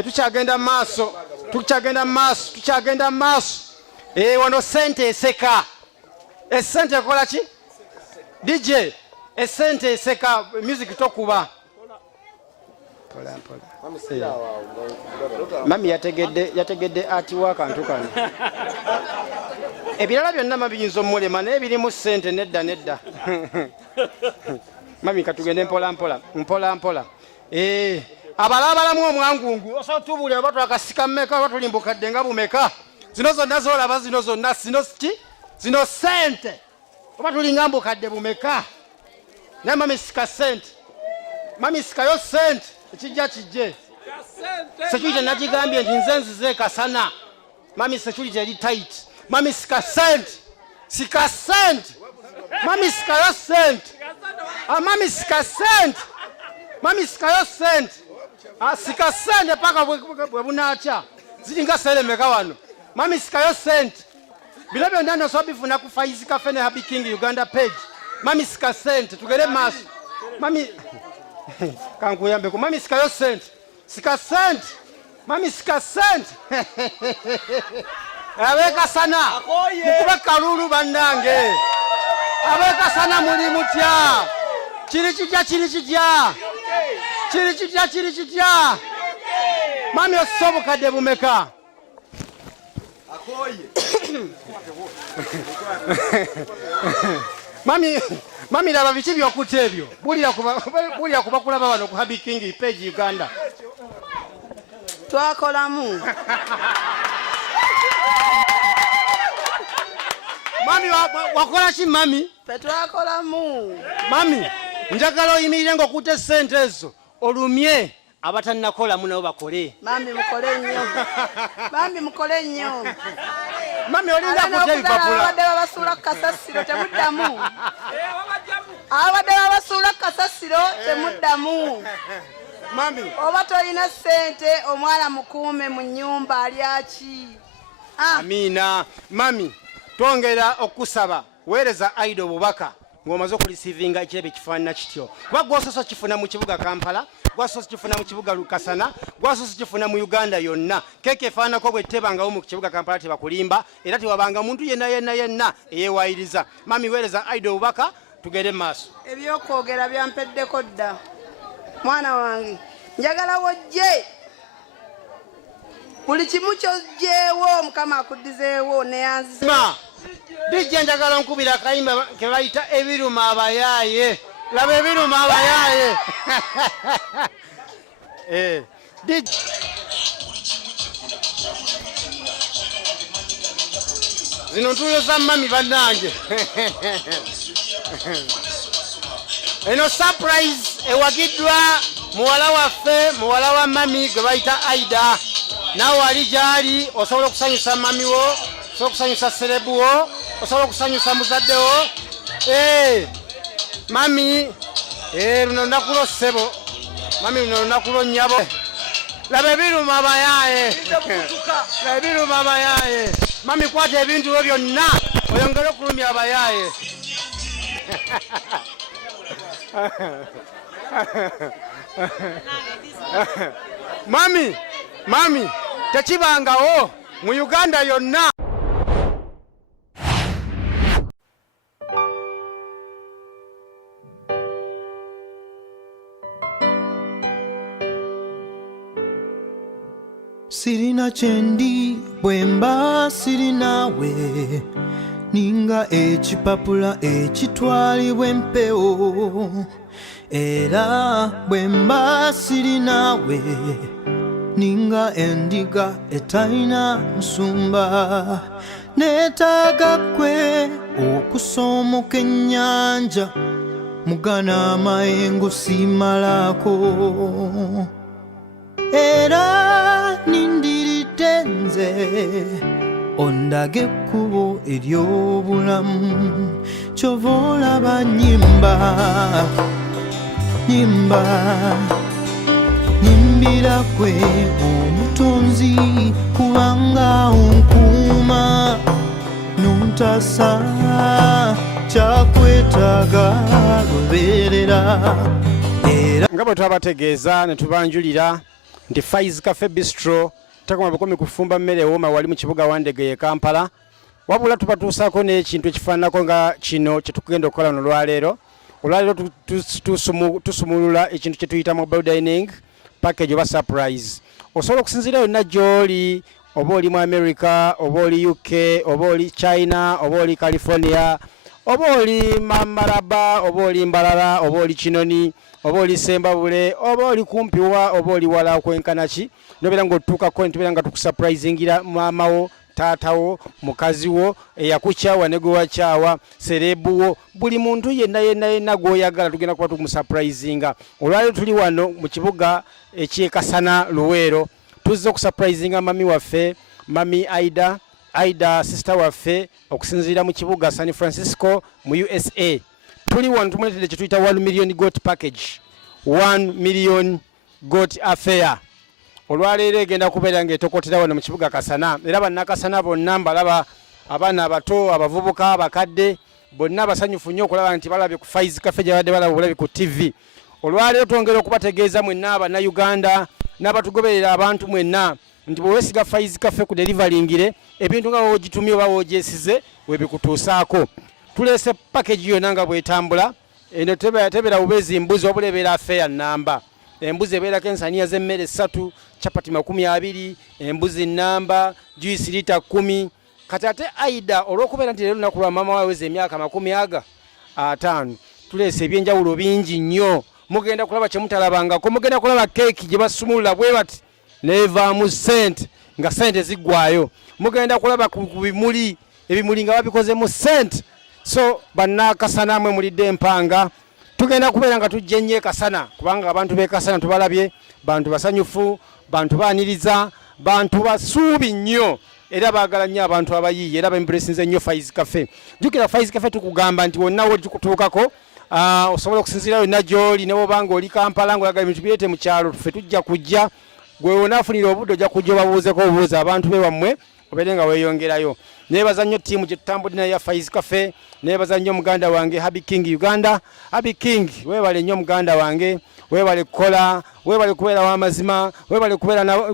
Tukyagenda maaso. Wano sente eseka. Esente ekola ki? DJ, esente eseka music tokuba. Pola. Mami yategedde atiwa kantu kano. Ebirala byonna mabiyinza omulema naye birimu sente nedda. Mami katugende mpola. Abalabalamu omwangungu osobola tubulira oba twakasika mmeka oba tuli Mbukadde nga bumeka. Zino zonna zolaba zino sente oba tulinga Mbukadde bumeka. Naye mami sika sente. Mami sikayo sente ekijja kijje. Security najigambye nti nze nzize kasana. Mami security eri tight. Mami sika sente. Mami sikayo sente. Mami sika sente. Mami sikayo sente. Sika sente paka bwe bunaacha. Ziringa selemeka wano. Mami sikayo sente. Bino byonna nosobola bifuna ku Faizi Cafe ne Happy King Uganda page. Mami sika sente tugere maaso. Mami kankuyambeko. Mami sikayo sente. Mami sika sente. Abeka sana. Mukube kalulu bannange. Abeka sana muli mutya. Kiri kitya. Mami osobukadde bumeka. Mami laba biki byokutta ebyo. Bulira kuba kulaba wano ku Happy King page Uganda. Twakolamu. Mami wakola ki mami? Twakolamu. Mami njagala oyimirire ng'okutte sente ezo olumye abatannakolamu nabo bakole. Mami mukole nnyo. Mami olinda kutte ebipapula. Abadde babasuula kasasiro temuddamu. Abadde babasuula kasasiro temuddamu. Mami oba toyina sente omwana mukuume mu nnyumba alyaki. Amina. Mami twongera okusaba weereza Aidah obubaka ng'omaze okulisiivinga ekirebe kifaanana kityo. Kuba gwososo kifuna mu kibuga Kampala, gwasoso kifuna mu kibuga Lukasana, gwasoso kifuna mu Uganda yonna. Keke efaananako bwe tebangawo mu kibuga Kampala tebakulimba era tewabanga muntu yenna eyeewayiriza. Mami weereza Aidah obubaka tugere maaso. Ebyokwogera byampeddeko dda. Mwana wange njagala wojje buli kimu kyojjeewo Mukama akuddizeewo neyanzise. Dijja njagala nkubira akayimba ke bayita ebiruma abayaaye. Laba ebiruma abayaaye. Zino ntuuyo za mami bannange. Eno surprise ewagiddwa muwala waffe, muwala wa mami gwe bayita Aidah. Nawe wali gyali osobola okusanyusa mami wo, osobola okusanyusa serebu wo, osobola okusanyusa muzadde wo. Mami luno lunaku lwo ssebo. Mami luno lunaku lwo nnyabo. Laba ebiruma abayaaye. Laba ebiruma abayaaye. Mami kwata ebintu byo byonna oyongere okulumya abayaaye. Mami tekibangawo mu Uganda yonna. Sirina chendi bwemba sirinawe ninga ekipapula ekitwalibwa empewo era bwemba sirinawe ninga endiga etalina nsumba neetaaga kwe okusomoka ennyanja mugana amayengo simalako era nindiridde nze ondage ekkubo ery'obulamu kyova olaba nyimbira kwe omutonzi kubanga onkuuma nontasa kyakwetaaga lubeerera era nga bwe twabategeeza ne tubanjulira nti Faiz Cafe Bistro takoma bakomi kufumba mmere woma wali mu kibuga wandege ye Kampala wabula tupatuusako n'ekintu ekifaananako nga kino kye tukugenda okukola nolwaleero tusumulula ekintu kye tuyita mobile dining package oba surprise osobola okusinziira yonna gy'oli oba oli mu America oba oli UK oba oli China oba oli California oba oli Maraba oba oli Mbalala oba oli Kinoni oba oli Sembabule oba oli kumpiwa oba oli wala kwenkanaki nobeera ng'otuukako netubeera nga tukusurprisingira maamawo taatawo mukaziwo eyakukyawa ne gwe wakyawa serebuwo buli muntu yenna gw'oyagala tugenda kuba tukumusurprisinga olwaleero tuli wano mu kibuga ekyekasana Luweero tuzze okusurprisinga mami waffe mami Aidah sister waffe okusinziira mu kibuga San Francisco mu USA tuli wano tumuletedde kye tuyita 1 million goat package 1 million goat affair olwaleero egenda kubeera ng'etokotera wano mu kibuga Kasana era bannakasana bonna mbalaba abaana abato abavubuka abakadde bonna basanyufu nnyo okulaba nti balabye ku Faiz Cafe gye badde balaba obulabi ku TV olwaleero twongera okubategeeza mwenna Bannayuganda n'abatugoberera abantu mwenna nti bwe weesiga Faiz Cafe ku deliveringire ebintu nga woogitumye oba woogyesize webikutuusaako tuleese package yonna nga bwetambula eno tebeera bubezi mbuzi wabula ebeera afeya nnamba embuzi ebeerako ensaniya z'emmere 3 chapati 20 embuzi nnamba juice lita 10 kati ate Aidah olw'okubeera nti leero lunaku lwa maama waweza emyaka 50 tuleese ebyenjawulo bingi nnyo mugenda kulaba kye mutalabangako mugenda kulaba keeki gye basumulula bwe bati nevaamu sente nga sente ziggwayo mugenda kulaba ku bimuli ebimuli nga babikozemu sente so bannakasana mwe mulidde empanga tugenda kubeera nga tujja ennyo Kasana kubanga abantu b'e Kasana tubalabye bantu basanyufu bantu baaniriza bantu basuubi nnyo era baagala nnyo abantu abayiiya era bembulesinze nnyo Faiz Cafe jjukira Faiz Cafe tukugamba nti wonna wogikutuukako osobola okusinziira yonna gy'oli ne bw'obanga oli Kampala ng'oyagala ebintu bireete mu kyalo ffe tujja kujja gwe wonaafunira obudde ojja kujja obabuuzeko obubuuza abantu be wammwe obeere nga weeyongerayo neebaza nnyo ttiimu gye tutambudde nayo ya Faiz Cafe neebaza nnyo muganda wange Happy King Uganda Happy King weebale nnyo muganda wange weebale kukola weebale kubeera w'amazima weebale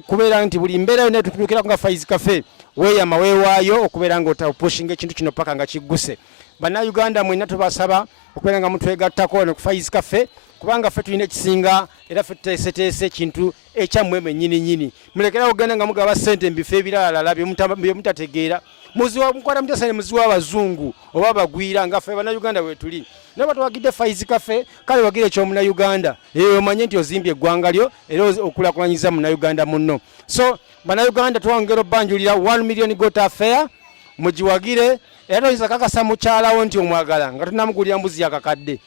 kubeera nti buli mbeera yonna etutuukirako nga Faiz Cafe weeyama weewaayo okubeera ng'otapushinga ekintu kino paka nga kigguse Bannayuganda mwenna tubasaba okubeera nga mutwegattako ne ku Faiz Cafe kubanga ffe tulina ekisinga era ffe tuteeseteese ekintu ekyammwe nnyini mulekera kugenda nga mugaba ssente mu bifo ebirala bye mutategeera mukwata mutasane muzi w'abazungu oba bagwira nga ffe Bannayuganda bwe tuli naye batwagidde Faiz Cafe kale wagire ekyomunnayuganda omanye nti ozimbye eggwanga lyo era okulakulanyiza munnayuganda munno so Bannayuganda twongera obbanjulira 1 million goat affair mugiwagire era toyinza kakasa mukyalawo nti omwagala nga tunamugulira mbuzi yakakadde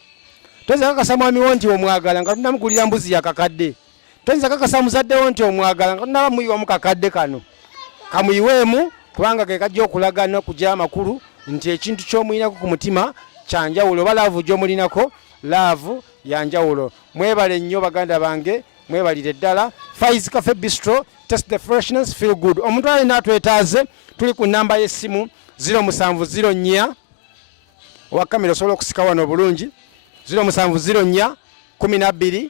toyinza kakasa mwamiwo nti omwagala nga tunamugulira mbuzi yakakadde toyinza kakasa muzaddewo nti omwagala nga tunaba muyiwamu kakadde kano kamuyiweemu kubanga ke kajja okulaga n'okugya amakulu nti ekintu ky'omuyinako ku mutima kyanjawulo oba laavu gy'omulinako laavu yanjawulo mwebale nnyo baganda bange mwebalire ddala Faiz Cafe Bistro test the freshness feel good omuntu alina atwetaaze tuli ku namba y'essimu 0704 owa kamera osobola okusika wano bulungi 0704 12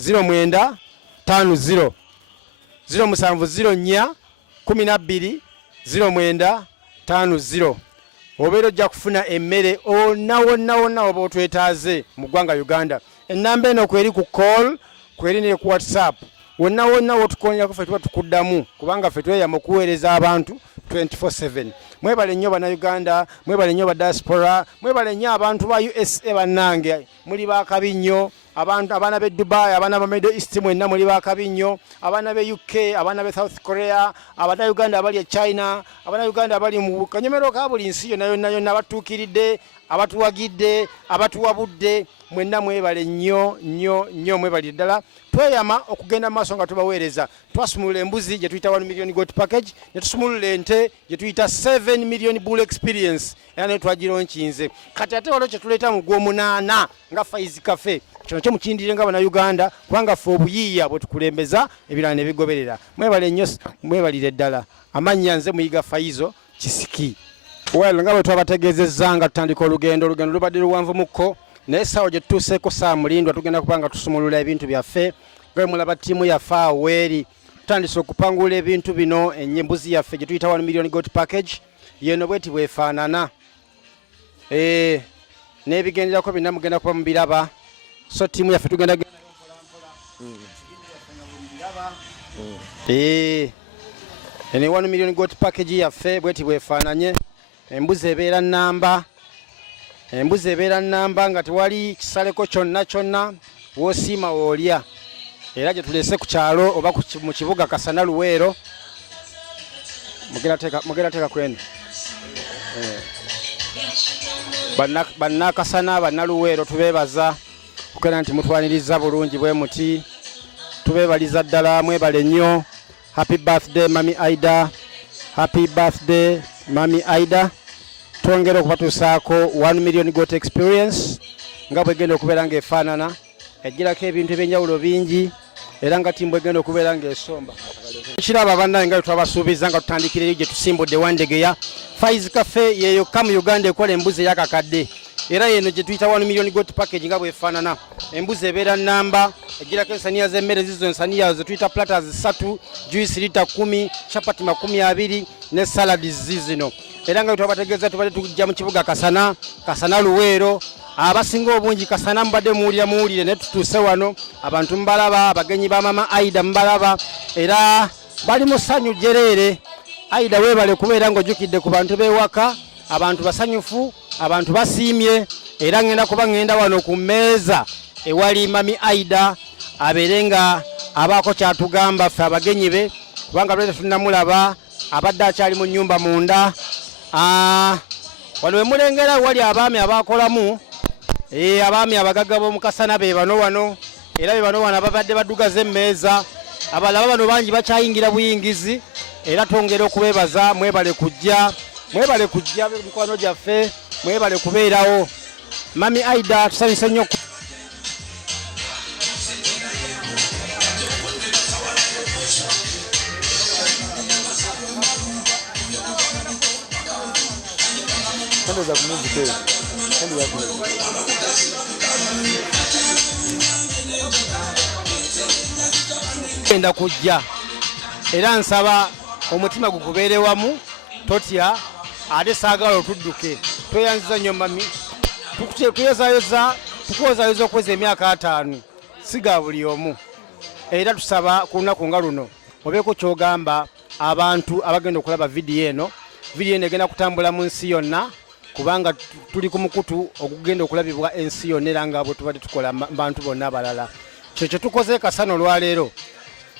09 50 0704 12 09 50 obeera ojja kufuna emmere wonna oba otwetaaze mu ggwanga Uganda ennamba eno kweri ku call kweri ne ku WhatsApp wonna wotukonyako ffe tuba tukuddamu kubanga ffe tweyama okuweereza abantu 24/7 mwebale nnyo Bannayuganda mwebale nnyo Badiaspora mwebale nnyo abantu ba USA bannange muli baakabi nnyo abaana b'e Dubai abaana ba Middle East mwenna muli baakabi nnyo abaana b'e UK abaana b'e South Korea Abannayuganda abali e China Abannayuganda abali mu kanyomero ka buli nsi yonna abatuukiridde abatuwagidde abatuwabudde mwenna mwebale nnyo mwebalire ddala tweyama okugenda mu maaso nga tubaweereza twasumulula embuzi gye tuyita 1 million goat package ne tusumulula ente gye tuyita 7 million bull experience era nayo twagironkinze kati ate waliwo kye tuleeta mu gw'omunaana nga Faiz Cafe kino kye mukindire nga Bannayuganda kubanga ffe obuyiiya bwe tukulembeza ebirala ne bigoberera mwebale nnyo mwebalire ddala amannya nze muyiga Faizo Kisiki nga bwe twabategeezezza nga tutandika olugendo lubadde luwanvumukko naye essaawa gye tutuuseeko saa mulindwa tugenda kubanga tusumulula ebintu byaffe nga mulaba ttiimu yaffe awo weeri tutandise okupangula ebintu bino embuzi yaffe gye tuyita 1 million goat package yeno bweti bwefaanana n'ebigenderako byonna mugenda kuba mubiraba so ttiimu yaffe tugenda ene 1 million goat package yaffe bweti bwefaananye embuzi ebeera nnamba nga tewali kisaleko kyonna woosiima woolya era gye tulese ku kyalo oba mu kibuga Kasana Luweero mugenda teeka kweno bannakasana bannaluweero tubeebaza okugenda nti mutwaniriza bulungi bwe muti tubeebaliza ddala mwebale nnyo. Happy birthday Mami Aidah, happy birthday Mami Aidah. Twongera okubatuusaako 1 million goat experience nga bwegenda okubeera ng'efaanana egirako ebintu ebyenjawulo bingi era nga timbo egenda okubeera ng'esomba kiraba bannaye nga twabasuubiza nga tutandikira gye tusimbudde Wandegeya Faiz Cafe yeyo mu Uganda ekola embuzi eyakakadde era yeno gye tuyita 1 million goat package nga bwefaanana embuzi ebeera nnamba egirako ensaniya z'emmere zizo ensaniya ze tuyita platters 3 juice lita 10 chapati 20 ne salad zizino era nga twabategeeza tubadde tujja mu kibuga Kasana Luweero abasinga obungi Kasana mbadde muwulire ne tutuuse wano abantu mbalaba abagenyi ba Mama Aidah mbalaba era bali mu ssanyu jjereere. Aidah weebale kubeera ng'ojjukidde ku bantu b'ewaka abantu basanyufu abantu basiimye era ngenda wano ku mmeeza ewali Mami Aidah abeere nga abaako kyatugamba ffe abagenyi be kubanga lwete tunnamulaba abadde akyali mu nnyumba munda. Wano we mulengera wali abaami abakolamu abaami abagagga b'omu Kasana be bano wano era be bano wano ababadde badugaza emmeeza abalaba bano bangi bakyayingira buyingizi era twongera okubeebaza mwebale kujja mikwano gyaffe mwebale kubeerawo. Mami Aidah tusanyuse nnyo genda kujja era nsaba omutima gukubeere wamu totya ate saagala otudduke tweyanziza nnyo Mami tukuwozaayoza okweza emyaka 5 siga buli omu era tusaba ku lunaku nga luno obeeko kyogamba abantu abagenda okulaba vidiyo eno egenda kutambula mu nsi yonna kubanga tuli ku mukutu okugenda okulabibwa ensi yonna era nga bwe tubadde tukola bantu bonna abalala kyekyo tukoze Kasana olwaleero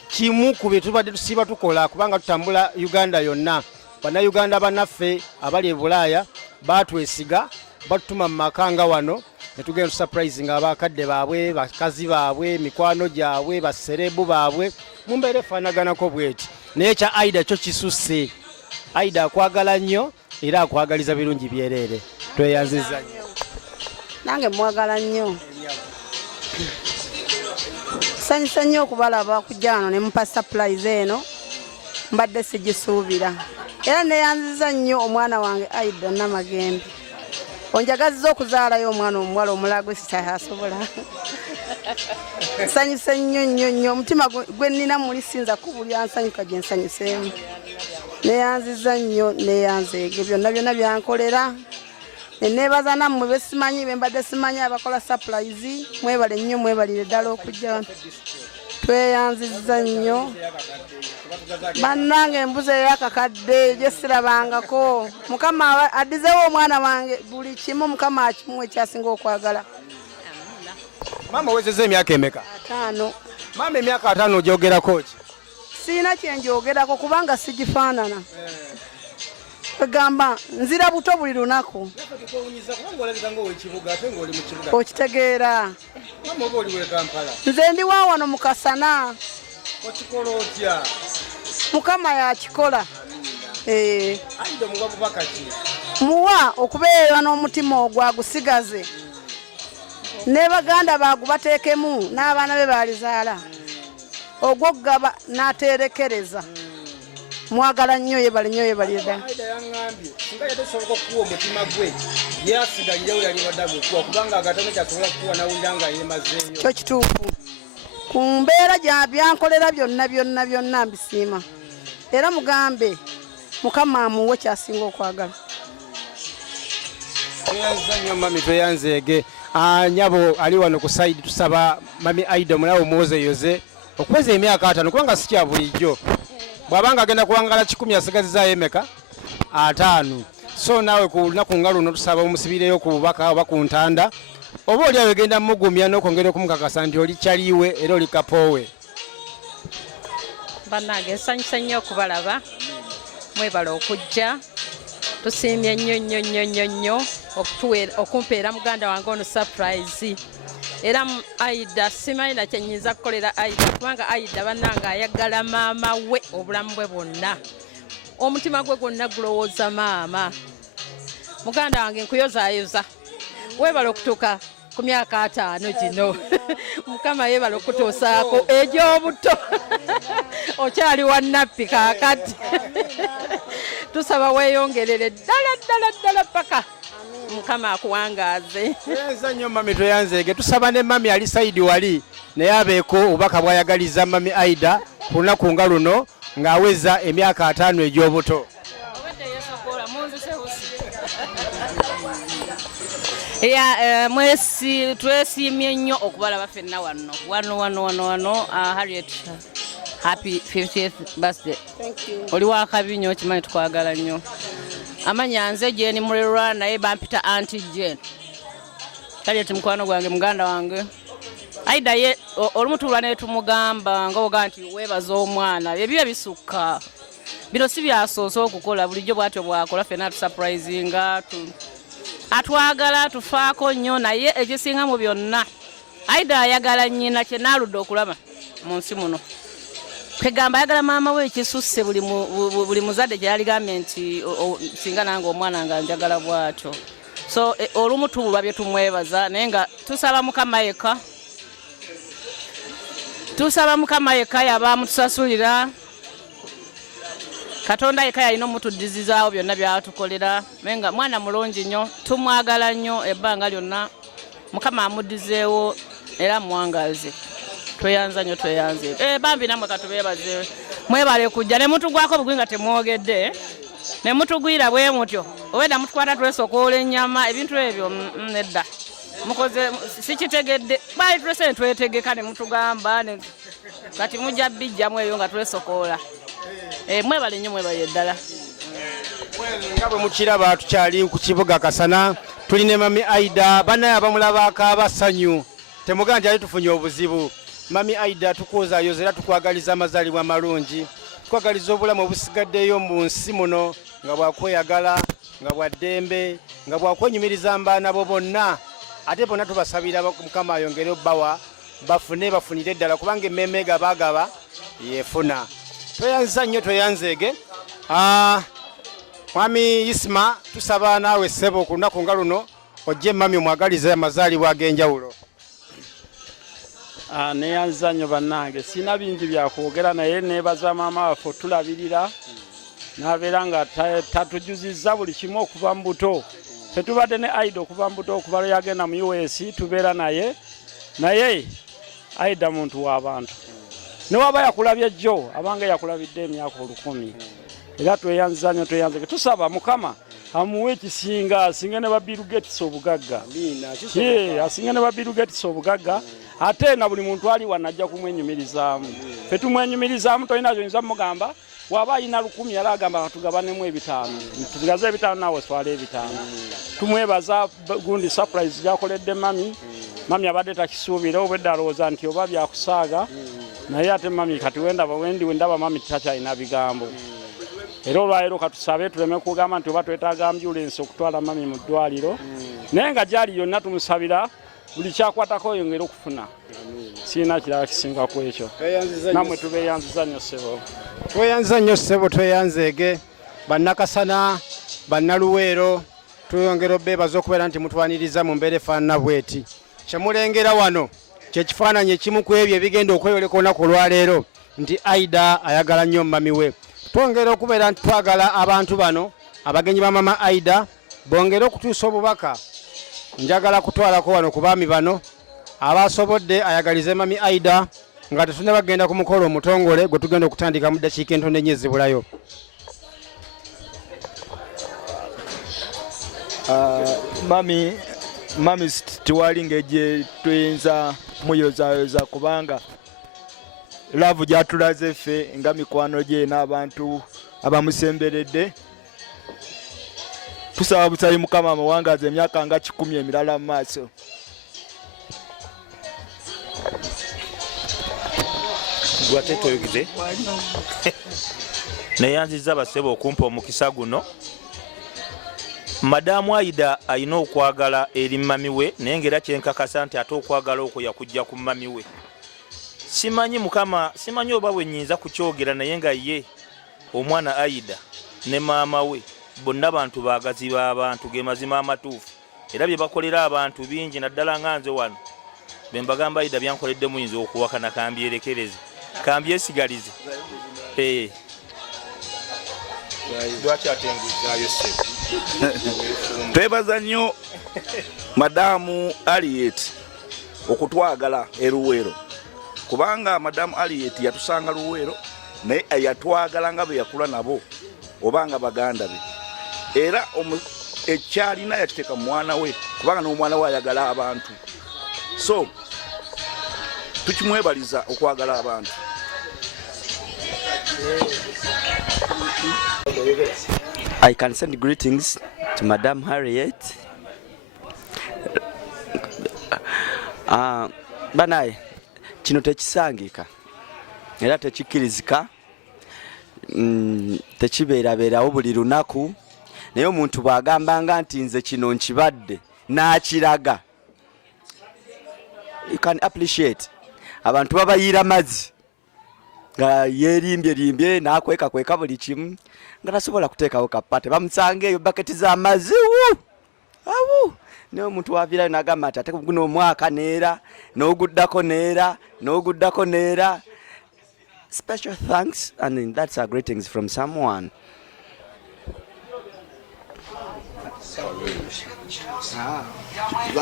kimu ku bye tubadde tusiiba tukola kubanga tutambula Uganda yonna bannayuganda bannaffe abali e Bulaaya batwesiga batutuma mu maka nga wano ne tugenda tusurprise nga abakadde baabwe bakazi baabwe mikwano gyabwe baserebu baabwe mu mbeera efaanaganako bweti naye kya Aidah kyo kisusse. Aidah akwagala nnyo era akwagaliza birungi byereere tweyanziza nnyo nange mwagala nnyo sanyusa nnyo okubalaba kujja wano ne mupa surprise eno mbadde sigisuubira era neyanziza nnyo omwana wange Aidah Namagembe onjagazza okuzaalayo omwana omuwala omulago sitayasobola sanyusa nnyo omutima gwe nnina muli sinza kubulya nsanyuka gye nsanyuseemu neyanziza nnyo neyanzeege byonna byankolera neneebaza nammwe besimanyi bembadde simanyi abakola surprise mwebale nnyo mwebalire ddala okujja tweyanziza nnyo bannange embuzi eyakakadde gye sirabangako Mukama addizeewo omwana wange buli kimu Mukama akimu ekyasinga okwagala. Mama owezezza emyaka emeka? 5. Mama emyaka 5 ogyogerako ki? Siina kyenjogerako kubanga sigifaanana egamba nzira buto buli lunaku okitegeera. Nze ndi wa wano mu Kasana Mukama yakikola muwa okubeera n'omutima ogwagusigaze ne baganda bagubateekemu n'abaana be baalizaala ogwogaba n'aterekereza mwagala nnyo yebale nnyo yebalida singa yatosoboka okuwa omutima gwe yasigalirawo yali badde agukuwa kubanga agatone kyasobola kukuwa nawulira nga yeemazeeyo kyo kituufu ku mbeera gya byankolera byonna mbisiima era mugambe Mukama amuwe kyasinga okwagala. Tweyanza nnyo mami tweyanzeege. Nyabo ali wano ku side tusaba mami Aidah mulawo muwozeyoze okuweza emyaka 5 kubanga si kya bulijjo. Bw'abanga agenda kuwangala 10 asigazizaayo emeka 5. So naawe ku lunaku nga luno tusaba omusibireyo ku bubaka oba ku ntanda oba oli awo genda mugumya n'okwongera okumukakasa nti oli kyaliwe era oli kapoowe. Bannange nsanyusa nnyo okubalaba mwebala okujja tusiimye nnyo okumpeera muganda wange ono surprise era Aidah simanyi na kyenyinza kukolera Aidah kubanga Aidah bannange ayagala maama we obulamu bwe bwonna omutima gwe gwonna gulowooza maama. Muganda wange nkuyozaayoza weebala okutuuka ku myaka 5 gino Mukama yeebala okutuusaako egy'obuto okyali wa nnappi kaakati tusaba weeyongerere ddala paka Mukama akuwangaaze. Tweyanza nnyo mami tweyanzeege tusaba ne mami ali saidi wali naye abeeko obubaka bw'ayagaliza mami Aidah ku lunaku nga luno ng'aweza emyaka 5 egy'obuto. Mwesi twesiimye nnyo okubalaba ffenna wano Harriet, happy 50th birthday. Thank you. Oli wa Akabye nnyo okimanyi tukwagala nnyo. Amanya nze Jane mulirwa naye bampita anti Jane. Harriet mukwano gwange muganda wange. Aidah ye olumutuulwa ne tumugamba ng'oga nti weebaza omwana ebyo bisukka bino si byasoose okukola bulijjo bwatyo bwakola ffenna tusurprisinga atwagala tufaako nnyo naye ekisinga mu byonna Aidah ayagala nnyina kye naaludde okulaba mu nsi muno kwegamba ayagala maama we ekisusse buli muzadde gye yaligambye nti singa nange omwana nga njagala bwatyo. So olumutuulwa bye tumwebaza naye nga tusaba Mukama yekka yaba mutusasulira Katonda yekka yalina omutudizizaawo byonna byatukolera menga mwana mulungi nnyo tumwagala nnyo ebbanga lyonna Mukama amudizeewo era muwangaze. Tweyanza nnyo tweyanze bambi namwe katubeebaze mwebale kujja ne mutugwako bugwi nga temwogedde ne mutugwira bwe mutyo oweda mutukwata twesokoola ennyama ebintu ebyo nedda mukoze sikitegedde bali twese twetegeka ne mutugamba kati mujja bijjamu eyo nga twesokoola mwebale nnyo mwebale ddala. Nga bwe mukiraba tukyali ku kibuga Kasana tuline mami Aidah bannaye abamulabako abasanyu temugaa nti ali tufunye obuzibu. Mami Aidah tukuwozaayoza era tukwagaliza amazaalibwa amalungi tukwagaliza obulamu obusigaddeyo mu nsi muno nga bwakweyagala nga bwaddembe nga bwakwenyumiriza mbaana bo bonna ate bonna tubasabira Mukama ayongere obbawa bafunire eddala kubanga emmeme gabagaba yeefuna. Tweyanza nnyo tweyanzeege. Mwami Isma tusaba naawe ssebo ku lunaku nga luno ojje mami omwagalize amazaalibwa ag'enjawulo. Neyanza nnyo bannange sina bingi byakwogera naye neebaza maama waffe tulabirira n'abeera nga tatujuzizza buli kimu okuva mu buto. Ffe tubadde ne Aidah okuva mu buto okuva lwe yagenda mu US tubeera naye Aidah muntu w'abantu newaba yakulabye jjo abange yakulabidde emyaka 1000 era tweyanza nnyo tweyanzeke tusaba Mukama amuwe ekisinga asinge ne Bill Gates obugagga asinge ne Bill Gates obugagga ate na buli muntu ali wanajja kumwenyumirizaamu ffe tumwenyumirizaamu tolina ky'oyinza mugamba waba ayina 10 yali agamba tugabanemu 5 tuzigaze 5 naawe swale 5 tumwebaza gundi surprise gyakoledde mami abadde takisuubira obwedda alowooza nti oba byakusaaga naye ate mami kati wendaba mami takyalina bigambo era olwaleero katusabe tuleme kugamba nti oba twetaaga ambulensi okutwala mami mu ddwaliro naye nga gyali yonna tumusabira buli kyakwatako yongera okufuna sirina kirala kisinga ku ekyo namwe tubeeyanziza nnyo ssebo. Tweyanza nnyo ssebo tweyanzeege bannakasana bannaluweero tuyongera obbeebaza okubeera nti mutwaniriza mu mbeera efaanana bweti kyemulengera wano kyekifaananyi ekimu ku ebyo ebigenda okweyoleka olunaku olwaleero nti Aidah ayagala nnyo mami we. Twongera okubeera nti twagala abantu bano abagenyi ba mama Aidah bongere okutuusa obubaka njagala kutwalako wano ku baami bano abasobodde ayagalize mami Aidah nga tetuna bagenda ku mukolo omutongole gwe tugenda okutandika mu ddakiika entono ennyo ezibulayo. Mami tiwali ng'egye tuyinza muyozayoza kubanga laavu gyatulaze ffe nga mikwano gye n'abantu abamusemberedde. Tusaba busayi Mukama amuwangaaze emyaka nga 10 emirala mu maaso. Gwate toyogize neyanziza basebe okumpa omukisa guno. Madamu Aidah alina okwagala eri mami we naye ng'era kyenkakasa nti ate okwagala okwo yakujja ku mami we. Simanyi Mukama, simanyi oba bwe nnyinza kukyogera naye nga ye omwana Aidah ne maama we bonna bantu baagazi b'abantu ge mazima amatuufu era bye bakolera abantu bingi naddala nga nze wano be mbagamba Aidah byankoledde muyinza okuwakana kambyerekereze kambyesigalize. Lwaki atenguzaayo ssebo? Twebaza nnyo Madamu Harriet okutwagala eruweero kubanga Madamu Harriet yatusanga Luweero naye yatwagala nga bwe yakula nabo obanga baganda be era ekyalina yakiteeka mwana we kubanga n'omwana we ayagala abantu, so tukimwebaliza okwagala abantu. I can send greetings to Madam Harriet. Banaye kino tekisangika era tekikirizika, tekibeerabeerawo buli lunaku, naye omuntu bw'agambanga nti nze kino nkibadde n'akiraga. You can appreciate abantu babayiira mazzi nga yeerimbye n'akweka buli kimu nga tasobola kuteekawo kapate bamusanga eyo baketi z'amazzi awu naye omuntu waviirayo n'agamba nti ate guno omwaka neera n'oguddako neera. Special thanks, and that's our greetings from someone.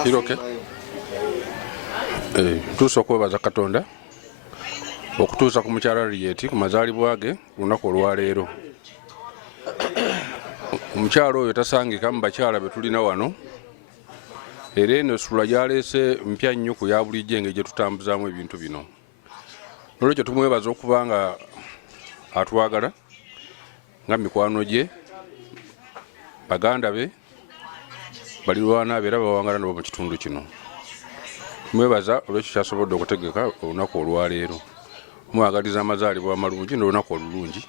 Iroke tuusa okwebaza Katonda okutuusa ku mukyala Harriet ku mazaalibwa ge ku lunaku olwaleero. Omukyala oyo tasangika mu bakyala be tulina wano era eno essula gyaleese mpya nnyo ku ya bulijjo engeri gye tutambuzaamu ebintu bino. Nolwekyo tumwebaza okuba nga atwagala nga mikwano gye, baganda be, balirwana be era bawangala nabo mu kitundu kino. Tumwebaza olwekyo kyasobodde okutegeka olunaku olwaleero. Mwagaliza amazaalibwa amalungi n'olunaku olulungi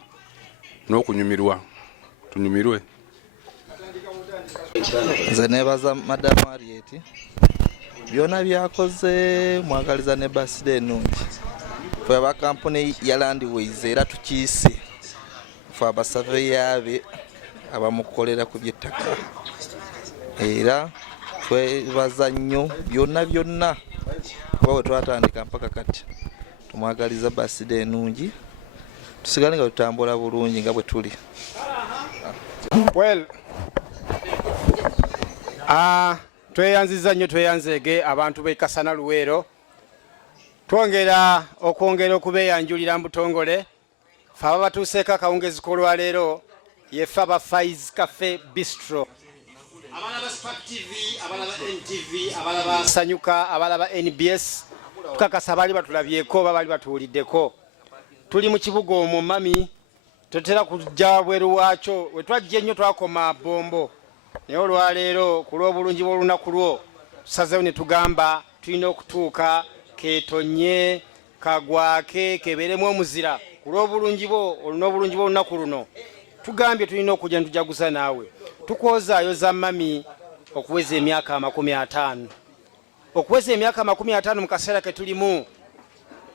n'okunyumirwa. Tunyumirwe. Nze nebaza Madamu Harriet byonna byakoze, mwagaliza ne birthday ennungi. Ffe aba kampuni ya Landways era tukiise, ffe abasaveya be abamukolera ku by'ettaka era twebaza nnyo byonna kuba bwe twatandika mpaka kati. Tumwagaliza birthday ennungi, tusigale nga tutambula bulungi nga bwe tuli. Well, tweyanziza nnyo tweyanzeege abantu b'e Kasana Luweero. Twongera okubeeyanjulira mu butongole. Ffe aba batuuseeko akawungezi k'olwaleero yeffe aba Faiz Cafe Bistro. Abalaba Spark TV, abalaba NTV, abalaba Sanyuka, abalaba NBS. Tukakasa baali batulabyeko oba baali batuwuliddeko. Tuli mu kibuga omwo mami, totera kujja bweru waakyo. We twajja ennyo twakoma bombo. Naye olwaleero ku lw'obulungi bw'olunaku lwo tusazeewo ne tugamba tulina okutuuka keetonye kagwake kebeeremu omuzira ku lw'obulungi bwo n'obulungi bw'olunaku luno. Tugambye tulina okujja ne tujaguza naawe. Tukwozaayoza mami okuweza emyaka 50. Okuweza emyaka 50 mu kaseera ke tulimu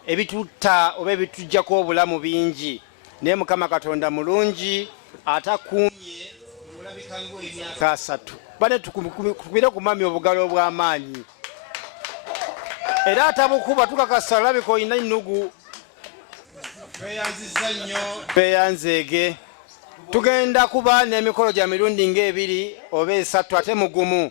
ebitutta oba ebitujjako obulamu bingi. Naye Mukama Katonda mulungi atakuumye mulabika ng'emyaka 3. Bane tukubire ku mami obugalo obw'amaanyi. Era atabukuba tukakasa olabika olina nnugu. Tweyanziza nnyo, tweyanzeege. Tugenda kuba n'emikolo gya mirundi ng'ebiri oba 3 ate mugumu.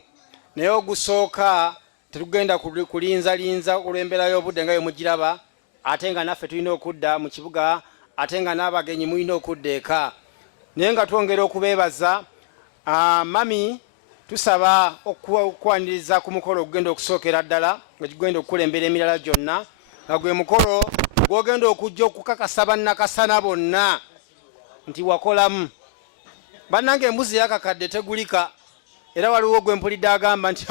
Naye ogusooka tetugenda kulinzalinza olw'embeera y'obudde nga bwe mugiraba. ate nga naffe tulina okudda mu kibuga ate nga n'abagenyi mulina okudda eka naye nga twongera okubeebaza mami tusaba okwaniriza ku mukolo ogugenda okusookera ddala nga kigenda okukulembera emirala gyonna nga gwe mukolo gwogenda okujja okukakasa bannakasana bonna nti wakolamu bannange embuzi eyakakadde tegulika era waliwo gwe mpulidde agamba nti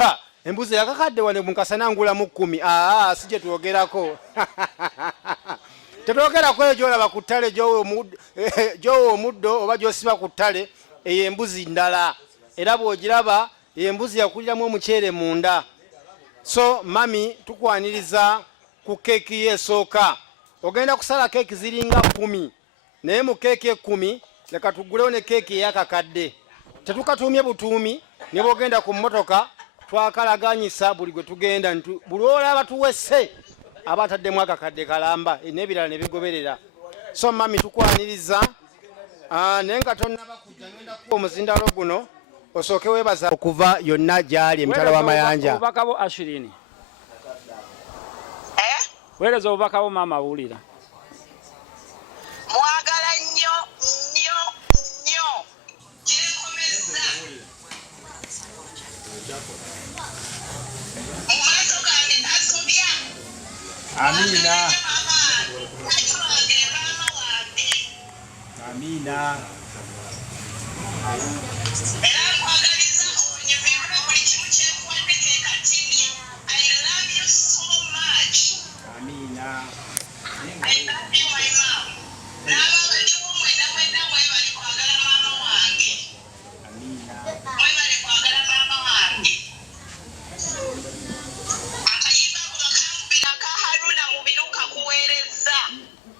embuzi eyakakadde wane mukasana ngulamu 10 si gye twogerako tetwogerako eyo gyolaba ku ttale gyowa omuddo oba gyosiba ku ttale eyo embuzi ndala era bw'ogiraba embuzi yakuliramu omuceere munda. So mami tukwaniriza ku keeki yeesooka ogenda kusala keeki ziringa 10 naye mu keeki 10 leka tugulewo ne keeki eyakakadde tetukatuumye butuumi ne bwogenda ku mmotoka twakalaganyisa buli gwe tugenda buli olaba tuwese aba ataddemu akakadde kalamba n'ebirala ne bigoberera. So mami tukwaniriza naye nga tonnaba kujja ngenda kuba omuzindalo guno osooke weebaza okuva yonna gyali emitala w'amayanja. Obubaka bo Ashirini weereza obubaka bo maama buwulira. Mwagala nnyo nnyo nnyo kyenkomeza mu maaso gange tasobya. Amina. Amina. Era nkwagaliza onyumirwe buli kimu kyenkuwadde kekatini. I love you so much. Amina. I love you my mom. N'ababaliwo mwena mwebali kwagala maama wange. Amina. Mwebali kwagala maama wange. Akayimba ako bakambira ka Haruna mu biruka kuweereza.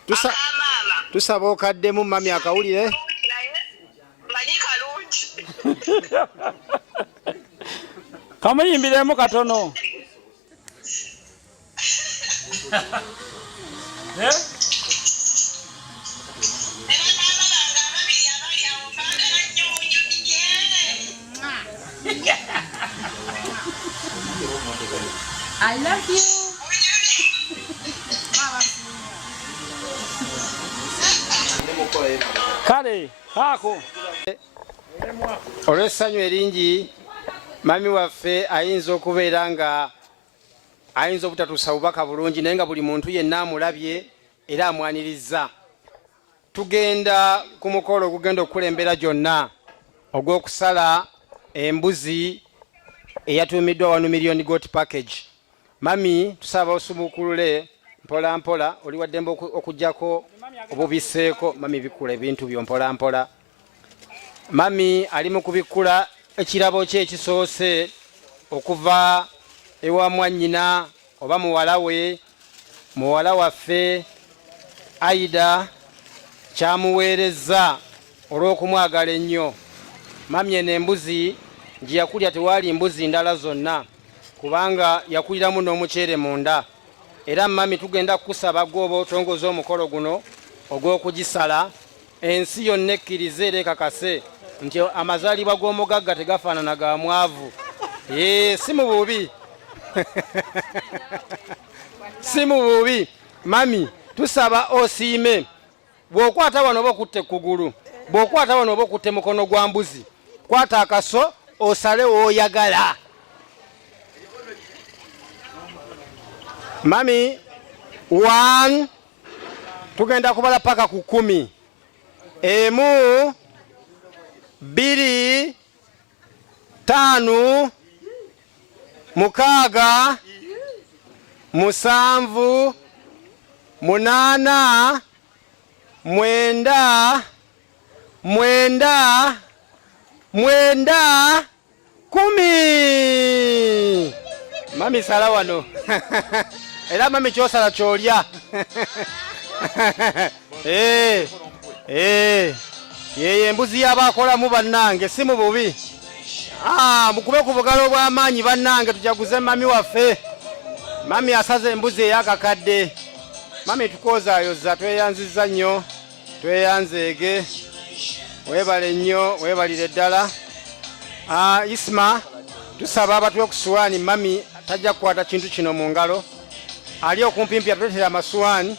Akamaama. Tusaba okaddemu mami akawulire. Manyi kalungi. Kamuyimbiremu katono. I love you. Kale ako olw'essanyu eringi mami waffe ayinza okubeera nga ayinza obutatuusa bubaka bulungi naye nga buli muntu yenna amulabye era amwaniriza. Tugenda ku mukolo ogugenda okukulembera gyonna ogw'okusala embuzi eyatuumiddwa wano million goat package. Mami tusaba osumukulule mpola mpola oli waddembe okujjako obubiseeko mami bikula ebintu byo mpola mpola. Mami ali mu kubikula ekirabo kye ekisoose okuva ewa mwannyina oba muwalawe muwala waffe Aidah kyamuweereza olw'okumwagala ennyo. Mami eno embuzi gye yakulya tewaali mbuzi ndala zonna kubanga yakuliramu n'omuceere munda. Era mami tugenda kukusaba gwoba otongoza omukolo guno ogw'okugisala ensi yonna ekkirize era ekakase nti amazaalibwa g'omugagga tegafaanana ga mwavu. Si mu bubi si mu bubi. Mami tusaba osiime bw'okwata wano oba okutte kugulu bw'okwata wano oba okutte mukono gwa mbuzi kwata akaso osale w'oyagala. Mami 1 tugenda kubala paka ku 10. 1 2 5 6 7 8 9 10. Mami sala wano era mami kyosala kyolya. Yeye embuzi yabakolamu bannange si mu bubi. Mukube ku bugalo bw'amaanyi bannange tujaguze mami waffe. Mami asaze embuzi eyakakadde. Mami tukozaayoza tweyanziza nnyo tweyanzeege weebale nnyo weebalire ddala. Isma tusaba abatwe ku suwaani mami tajja kukwata kintu kino mu ngalo ali okumpimpi atuleetera amasuwaani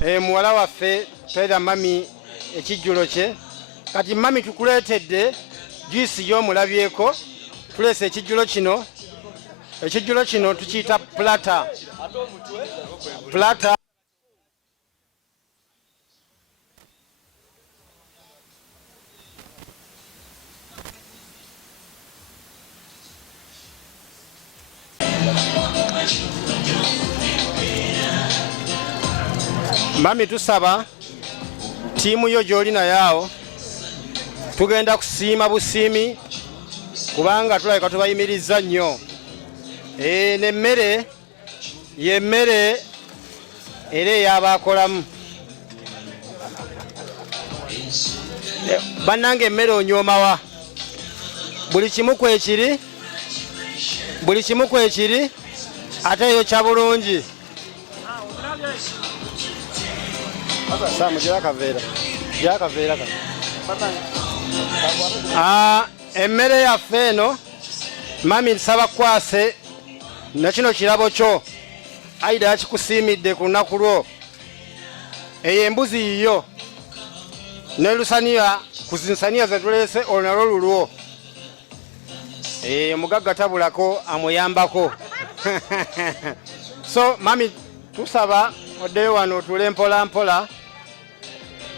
muwala waffe toera mami ekijjulo kye kati mami tukuleetedde juisi y'omulabyeko tuleese ekijjulo kino tukiyita plata mami tusaba tiimu yo gy'oli nayo tugenda kusiima busiimi kubanga tulabika tubayimiriza nnyo n'emmere y'emmere era ey'abaakolamu bannange emmere onyoomawa buli kimu kwekiri ate eyo kya bulungi emmere yaffe eno mami nsaba kwase nakino kirabo kyo Aidah yakikusiimidde ku lunaku lwo eyo embuzi yiyo ne lusaniya kuzinsaniya zetuleese olwo nalwo lulwo omugagga tabulako amuyambako so mami tusaba oddeyo wano otule mpola mpola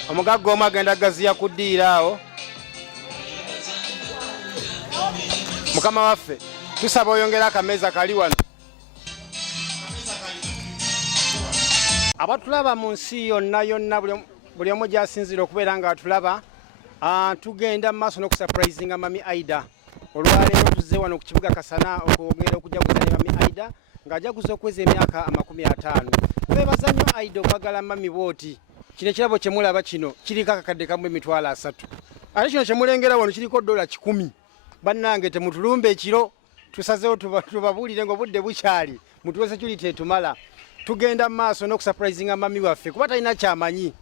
omugagga omu agenda gaziya kuddiira awo mukama waffe tusaba oyongera akameeza kali wano abatulaba mu nsi yonna buli omu gyasinzira okubeera nga atulaba tugenda mu maaso n'okusupurizinga mami Aidah olwaleero tuzze wano ku kibuga Kasana okwongera okujaguza ne mami Aidah ng'ajaguza okweza emyaka 50. twebaza nnyo Aidah okwagala mami booti kino ekirabo kye mulaba kino kiriko akakadde kamu emitwalo 3 ate kino kye mulengera wano kiriko $10 bannange temutulumba ekiro tusazeewo tubabuulire ng'obudde bukyali mutuwe security etumala tugenda mu maaso n'okusupurizinga mami waffe kuba talina kyamanyi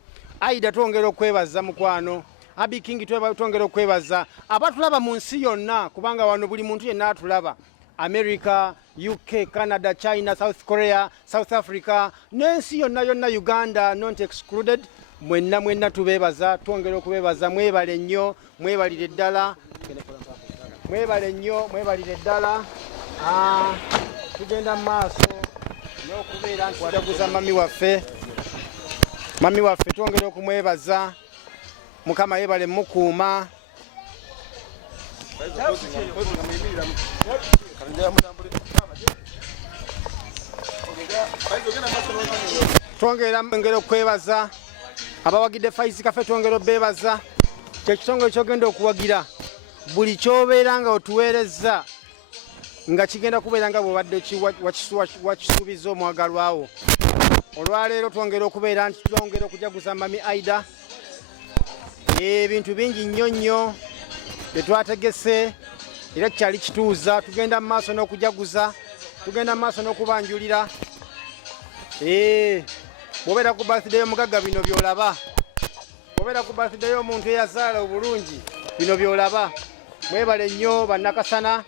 Aidah twongera okwebaza mukwano Abi King twongera okwebaza abatulaba mu nsi yonna kubanga wano buli muntu yenna atulaba America, UK, Canada, China, South Korea, South Africa n'ensi yonna Uganda not excluded mwenna tubebaza twongera okubebaza mwebale nnyo mwebalire ddala tugenda mu maaso n'okubeera nti wajaguza mami waffe twongera okumwebaza mukama yebale mukuuma twongera okwebaza abawagidde Faizi Cafe twongera obebaza kyekitongole kyogenda okuwagira buli kyobeera nga otuweereza nga kigenda kubeera nga bwobadde wakisuubiza omwagalwawo olwaleero twongera okubeera nti twongera okujaguza mami Aidah ebintu bingi nnyo byetwategese era kikyali kituuza tugenda mu maaso n'okujaguza tugenda mu maaso n'okubanjulira bw'obeera ku birthday y'omugagga bino by'olaba bw'obeera ku birthday y'omuntu eyazaala obulungi bino by'olaba mwebale nnyo bannakasana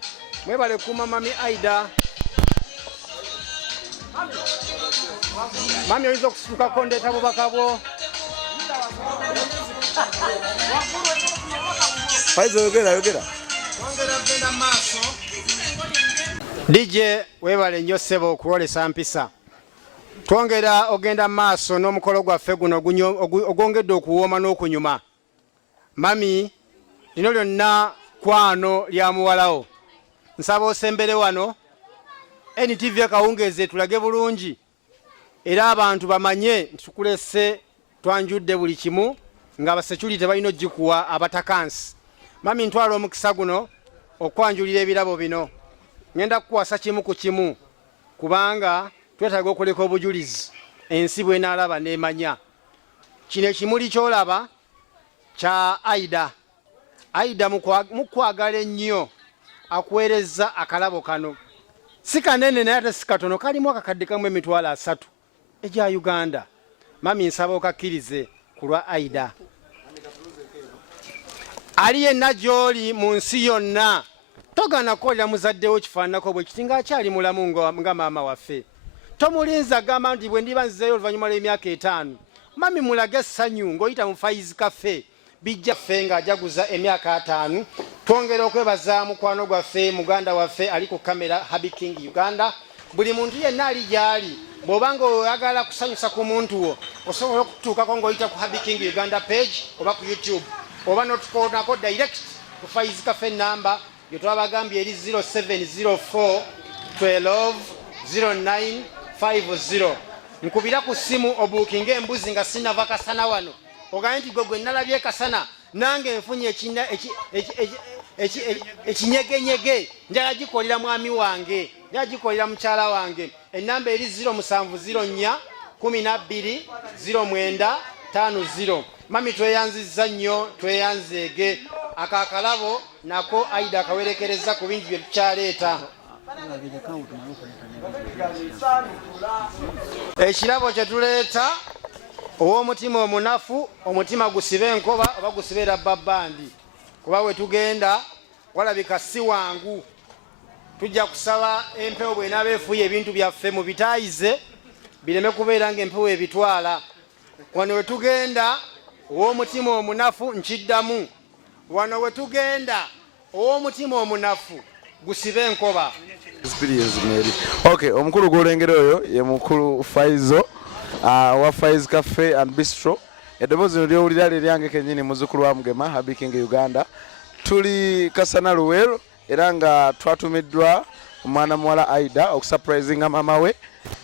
mwebale kuuma mami Aidah mami oyinza okusukako ndeeta bubaka bwo yogera DJ webale nnyo ssebo okulolesa mpisa twongera ogenda maaso n'omukolo gwaffe guno ogwongedde okuwooma n'okunyuma mami lino lyonna kwano lya muwalawo nsaba osembere wano NTV akawungeeze tulage bulungi era abantu bamanye tukulese twanjudde buli kimu nga abasecurity balina ogikuwa abatakansi mami ntwala omukisa guno okwanjulira ebirabo bino ngenda kukwasa kimu ku kimu kubanga twetaaga okuleka obujulizi ensi bwenaalaba n'emanya kino ekimuli kyolaba kya Aidah mukwagala ennyo akuweereza akalabo kano si kanene naye ate si katono kalimu akakadde kamu emitwalo 3 egya Uganda mami nsaba okakkirize ku lwa Aidah ali yenna gy'oli mu nsi yonna togana kolera muzaddewo kifaananako bwe kiti ng'akyali mulamu nga maama waffe tomulinza agamba nti bwe ndiba nzizeeyo oluvannyuma lw'emyaka 5 mami mulage essanyu ng'oyita mu Faiz Cafe bijja ffe ng'ajaguza emyaka 5 twongera okwebaza mukwano gwaffe muganda waffe ali ku kamera Happy King Uganda buli muntu yenna ali gyali bw'obanga oyagala kusanyusa ku muntu wo osobola okutuukako ng'oyita ku Happy King Uganda page oba ku YouTube oba n'otukoonako direct ku Faiz Cafe namba gye twabagambye eri 0704 12 0950 nkubira ku simu obuukinga embuzi nga sinava kasana wano ogambe nti gwe nalabye kasana nange nfunye ekinyegenyege njala gikolera mwami wange njala gikolera mukyala wange enamba eri 0704 12 0950 mami tweyanziza nnyo tweyanzeege akakalabo nako Aidah kawerekereza ku bingi bye tukyaleeta ekirabo kye tuleeta ow'omutima omunafu omutima gusibe enkoba oba gusibe rabbabandi kuba we tugenda walabika si wangu tujja kusaba empewo bw'enaaba efuuye ebintu byaffe mu bitaayize bireme kubeera ng'empewo ebitwala wano we tugenda ow'omutima omunafu nkiddamu wano we tugenda ow'omutima omunafu gusibe enkoba experience meri okay omukulu golengero oyo ye mukulu Faizo wa Faiz Cafe and Bistro edobozi lyowulira lyange kenyini muzukulu wa Mugema Happy King Uganda tuli kasana luwero era nga twatumiddwa omwana muwala Aidah okusurprisinga mama we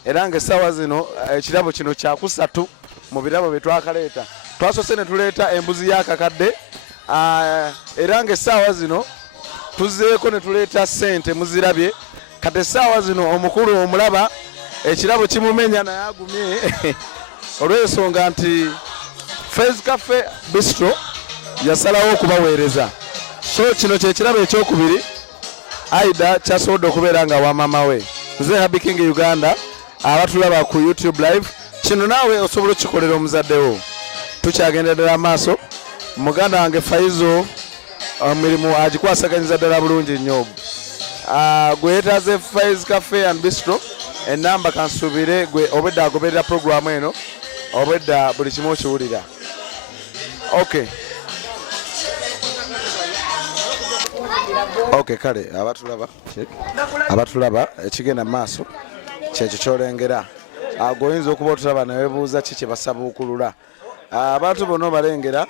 era nga essaawa zino ekirabo kino kyakusatu mu birabo bye twakaleeta twasose ne tuleeta embuzi Eyakakade era nga essaawa zino tuzeeko ne tuleeta ssente muzirabye kati essaawa zino omukulu omulaba ekirabo kimumenya naye agumye olw'ensonga nti Faiz Cafe Bistro yasalawo okubaweereza so kino kyekirabo ekyokubiri Aidah kyasobodde okubeera nga wa mama we nze Happy King Uganda abatulaba ku YouTube live kino naawe osobola okukikolera omuzaddewo tukyagenderera amaaso muganda wange Faizo omirimu agikwasaganyiza ddala bulungi nnyo gwe yeetaaze Faiz Cafe and Bistro enamba kansuubire gwe obwedda agoberera programu eno obwedda buli kimu okiwulira okay kale abatulaba ekigenda mu maaso kyekyo kyolengera goyinza okuba otulaba newebuuza ki kye basabuukulula abantu bonna balengera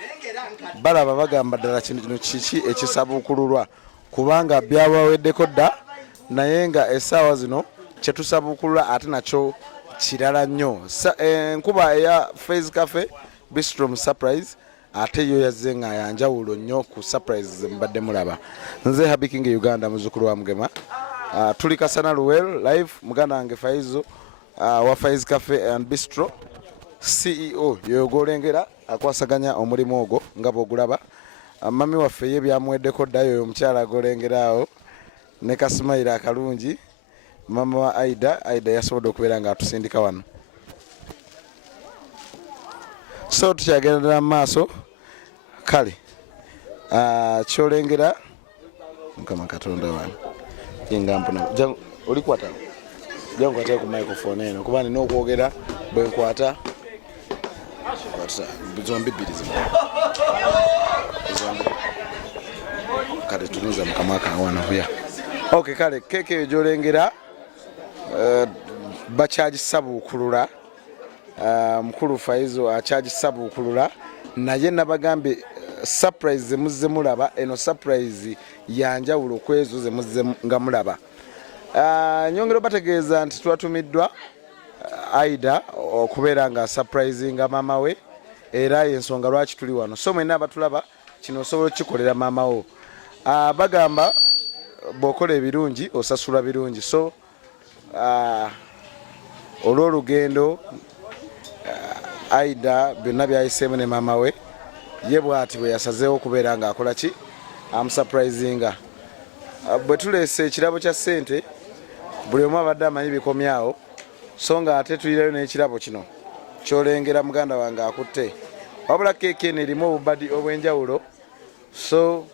balaba bagamba ddala kino kiki ekisabuukululwa kubanga byabaweddeko dda naye nga essaawa zino kyetusabuukulula ate nakyo kirala nnyo enkuba eya Faiz Cafe Bistro mu Suprise ate yo yazze nga yanjawulo nnyo ku Suprise ze mbadde mulaba nze Happy King Uganda muzukulu wa Mugema tuli kasana luwero live muganda wange Faizo wa Faiz Cafe and Bistro CEO yogolengera akwasaganya omulimu ogwo nga bw'ogulaba mami waffe ye byamuweddeko dda yoyo omukyala agolengeraawo ne kasimayira akalungi mama wa Aidah yasobodde okubeera nga atusindika wano so tukyagendera mu maaso kale kyolengera mukama katonda wano yengampuna olikwata jankwata ku microphone eno kuba nina okwogera bwenkwata zombi bbiri kale tunuza mukama akawana huya okay kale keke eyo gyolengera bakyagisabuukulula mukulu Faizo akyagisabuukulula naye nabagambye surprise ze muzze mulaba eno surprise yanjawulo kwezo ze muzze nga mulaba nyongero bategeeza nti twatumiddwa Aidah okubeera nga surprisinga mama we era ensonga lwaki tuli wano so mwenna abatulaba kino osobola okukikolera mama wo bagamba bw'okola ebirungi osasula birungi so olw'olugendo Aidah byonna byayiseemu ne mama we ye bw'ati bwe yasazeewo okubeera ng'akola ki amusurprisinga bwe tuleese ekirabo kya ssente buli omu abadde amanyi bikomyawo so nga ate tuyirayo n'ekirabo kino kyolengera muganda wange akutte wabula keeki eno erimu obubadi obw'enjawulo so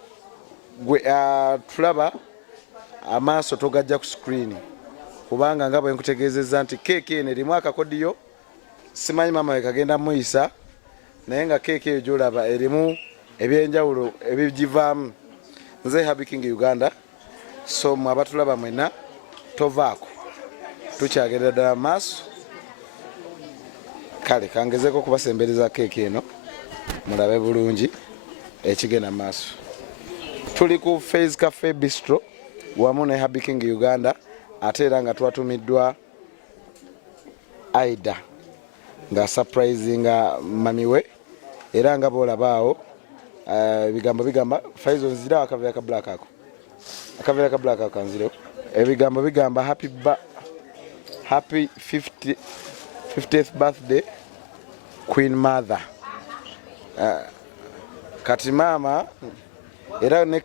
gwe tulaba amaaso togajja ku screen kubanga nga bwe nkutegeezezza nti keeki eno erimu akakodiyo simanyi mama we kagenda muyisa naye nga keeki eyo gyolaba erimu ebyenjawulo ebigivaamu. Nze Happy King Uganda, so mwe abatulaba mwena tovaako, tukyagerera ddala maaso. Kale kangezeko kubasembereza keeki eno mulabe bulungi ekigenda maaso. Tuli ku Face Cafe Bistro wamu ne Happy King Uganda, ate era nga twatumiddwa Aidah nga surprise nga mami we, era nga boolabaawo ebigambo bigamba Faizo nzira akaveera ka black ako, akaveera ka black ako kanzirewo, ebigambo bigamba happy 50th birthday Queen Mother. Kati maama era ne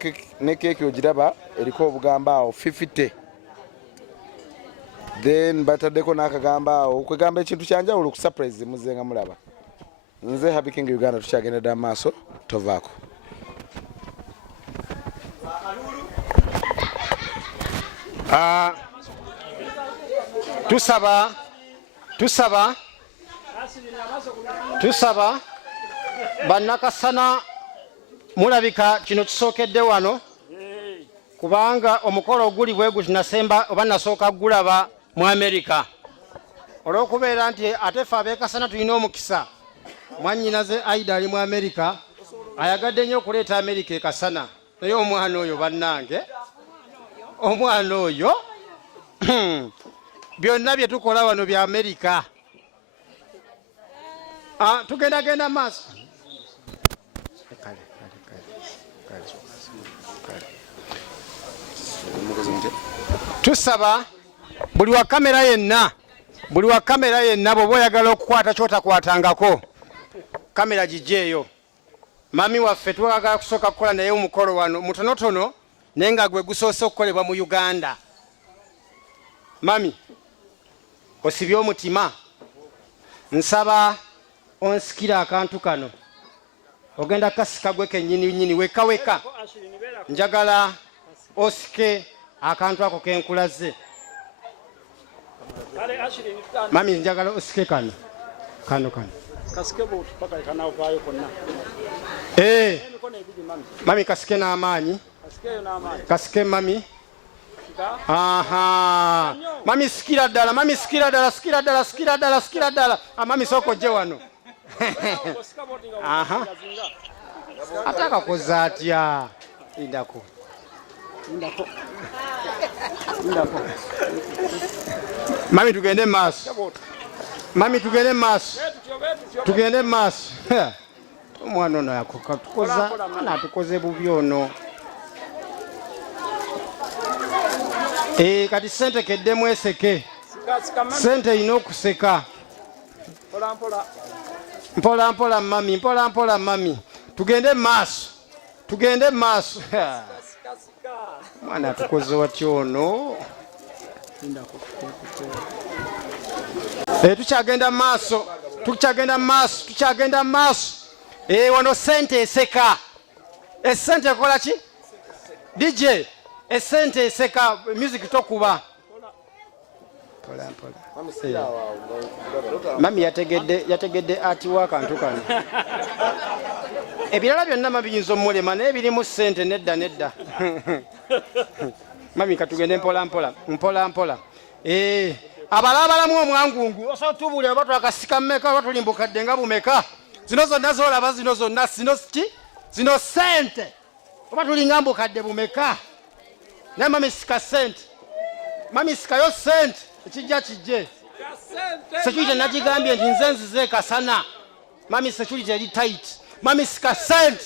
keeki ogiraba eriko obugamba awo 50, then bataddeko n'akagamba awo kwegamba ekintu kyanjawulo ku surprise muzenga mulaba. Nze Happy King Uganda tukyagenda dda maaso tovaako. Tusaba bannakasana mulabika kino kisookedde wano kubanga omukolo oguli bwe guti nasemba oba nasooka gulaba mu Amerika olw'okubeera nti ate ffe abeekasana tulina omukisa. Mwannyinaze Aidah ali mu Amerika ayagadde nnyo okuleeta Amerika ekasana, naye omwana oyo bannange, omwana oyo byonna bye tukola wano bya Amerika. Tugendagenda maaso. Tusaba buli wa kamera yenna bw'oba oyagala okukwata kyotakwatangako kamera gijjeeyo. Mami waffe twagala kusooka kukola naye omukolo wano mutonotono naye nga gwe gusoose okukolebwa mu Uganda. Mami osibye omutima, nsaba onsikira akantu kano, ogenda kasika gwe kennyini weka njagala osike akantu ako kenkulaze. Mami njagala osike kano mami kasike n'amaanyi, kasike mami. Aha, mami sikira ddala, mami sikira ddala. Mami soko ojje wano. Aha, ataka koza atya. Indako. Mami tugende maaso. Tugende maaso. Omwana ono yakoka tukoze bubi ono. Kati sente keddemu eseke. Sente ino okuseka. Mpola mami. Tugende maaso. Mwana tukoze watya ono. Tukyagenda maaso. Wano sente eseka. Esente ekola ki? DJ, esente eseka, music tokuba. Mami yategedde atiwa akantu kano. Ebirala byonna mabiyinza omulema naye birimu sente nedda. Mami katugende mpola. Abalabalamu omwangungu osobola tubulira oba twakasika mmeka oba tuli Bukade nga bumeka. Zino zonna zolaba zino sente oba tulinga Bukade bumeka. Naye mami sika sente. Mami sikayo sente ekijja kijje. Security nagigambye nti nze nzize ekasana. Mami security eri tight. Mami sika sente.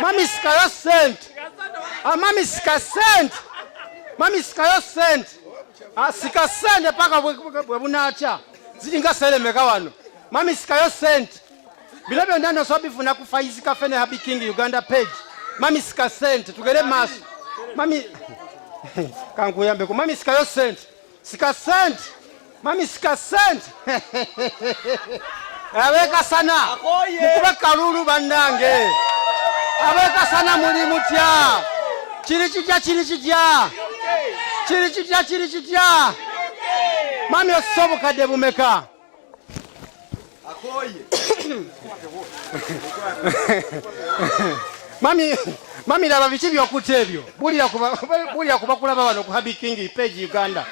Mami sikayo sente. Mami sika sente. Sika sente paka bwe bunatya. Ziringa selemeka wano. Mami sikayo sente. Bino byonna nosobola bifuna ku Face Cafe ne Happy King Uganda page. Mami sika sente tugere maaso. Mami kankuyambeko. Mami sikayo sente. Mami sika sente. Abekasana mukube kalulu bannange. Abekasana muli mutya. Kiri kitya. Mami osobukadde bumeka. Mami laba biki byokutta ebyo bulira kuba kulaba wano ku Happy King page Uganda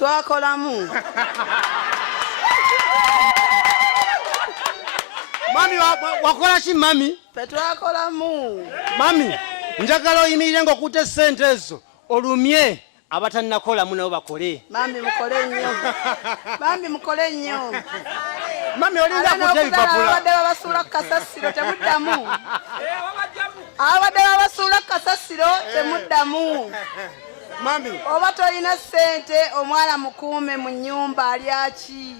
twakolamu mami wakola ki mami twakolamu mami njagala oyimirire ng'okutte ssente ezo olumye abatannakolamu nabo bakole mami mukole nnyo mami olinza kutta ebipapula abadde babasuula ku kasasiro temuddamu abadde babasuula ku kasasiro temuddamu mami oba tolina ssente omwana mukuume mu nnyumba alyaki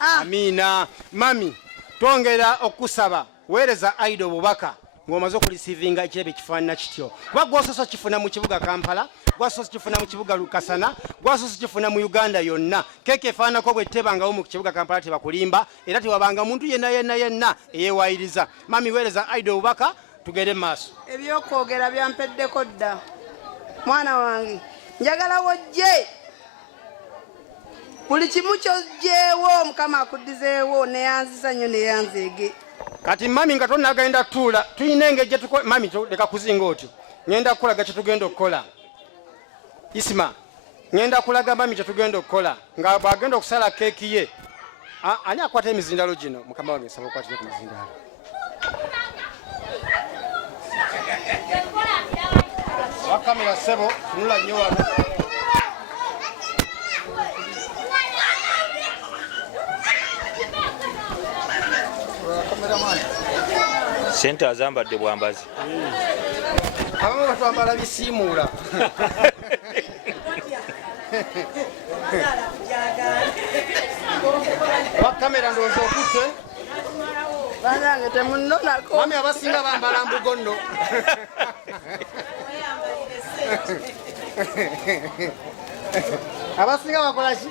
amiina mami twongera okusaba weereza Aidah obubaka ng'omaze okulisiivinga ekirebe kifaanana kityo kuba gwososo kifuna mu kibuga Kampala gwasoso kifuna mu kibuga Lukasana gwasoso kifuna mu Uganda yonna keeke efaananako bwe tebangawo mu kibuga Kampala tebakulimba era tewabanga muntu yenna eyeewayiriza mami weereza Aidah obubaka tugende mu maaso ebyokwogera byampeddeko dda mwana wange njagala wojje buli kimu kyojjeewo mukama akuddizeewo neyanziza nnyo neyanzeege kati mami nga tonnagenda tuula tulina engeri mami leka kuzinga otyo ngenda kukulaga kyetugenda okukola isima ngenda kulaga mami kyetugenda okukola nga bwagenda okusala keeki ye ani akwata emizindalo gino mukama wange nsaba okwatire ku mizindalo wakamera ssebo tunula nnyo wano sente azambadde bwambazi abamu batwambala bisiimuula wakamera ndowooza okutte banange temunnonako mami abasinga bambala mbugo nno abasinga bakola ki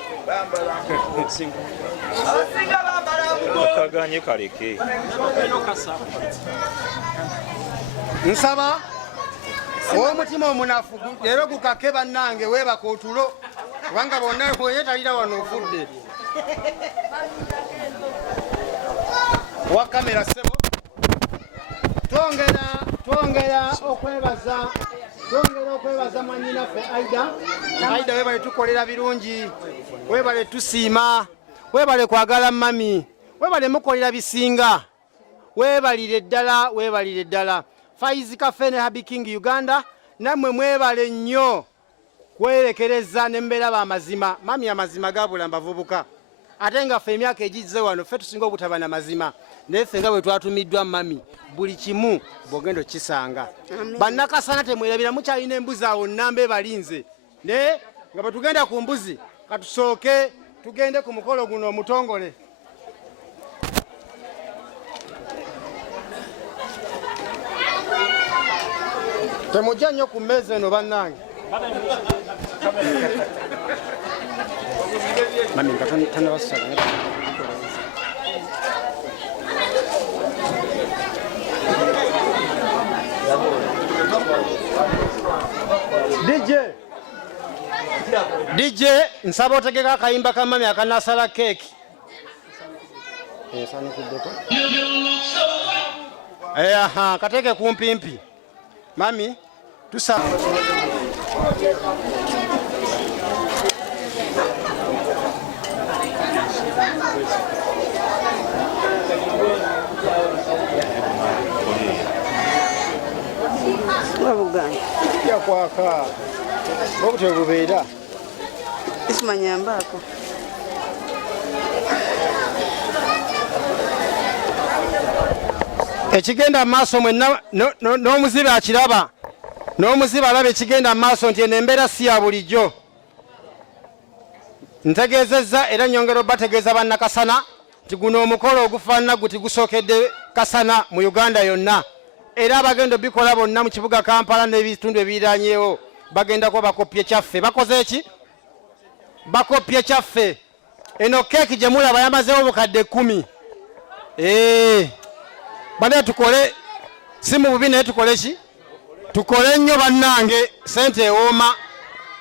kaganye kaleke nsaba ow'omutima omunafu leero gukake bannange weebaka otulo kubanga bonna weyetalira wano ofudde wa kamera ssebo twongera okwebaza mwannyinaffe Aidah weebale tukolera birungi weebale tusiima weebale kwagala mami weebale mukolera bisinga weebalire ddala Faizi Cafe ne Happy King Uganda nammwe mwebale nnyo kwerekereza nembeera b'amazima mami amazima gabula mbavubuka ate nga ffe emyaka egize wano ffe tusinga obutaba na mazima naye ffe nga bwe twatumiddwa mami buli kimu bw'ogenda okisanga bannakasana temwerabira mukyalina embuzi awo nnamba ebalinze naye nga bwe tugenda ku mbuzi katusooke tugende ku mukolo guno omutongole temujja nnyo ku mmeeza eno bannange mami nga tannabasala DJ nsaba otegeka akayimba ka mami akanasala keeki kateeke kumpimpi mami tusaba yakwaka obutwe bubeera isimanyambaako ekigenda maaso mwenna n'omuzibe akiraba n'omuzibe alaba ekigenda maaso nti eno embeera si ya bulijjo ntegeezezza era nyongera obategeeza bannakasana nti guno omukolo ogufaanana guti gusookedde kasana mu Uganda yonna era abagenda obikola bonna mu kibuga Kampala n'ebitundu ebiriranyeewo bagenda kuba bakopye kyaffe bakoze eki bakopye kyaffe eno keeki gye mulaba yamazeewo obukadde 10 bane tukole si mu bubi naye tukole ki tukole nnyo bannange sente ewooma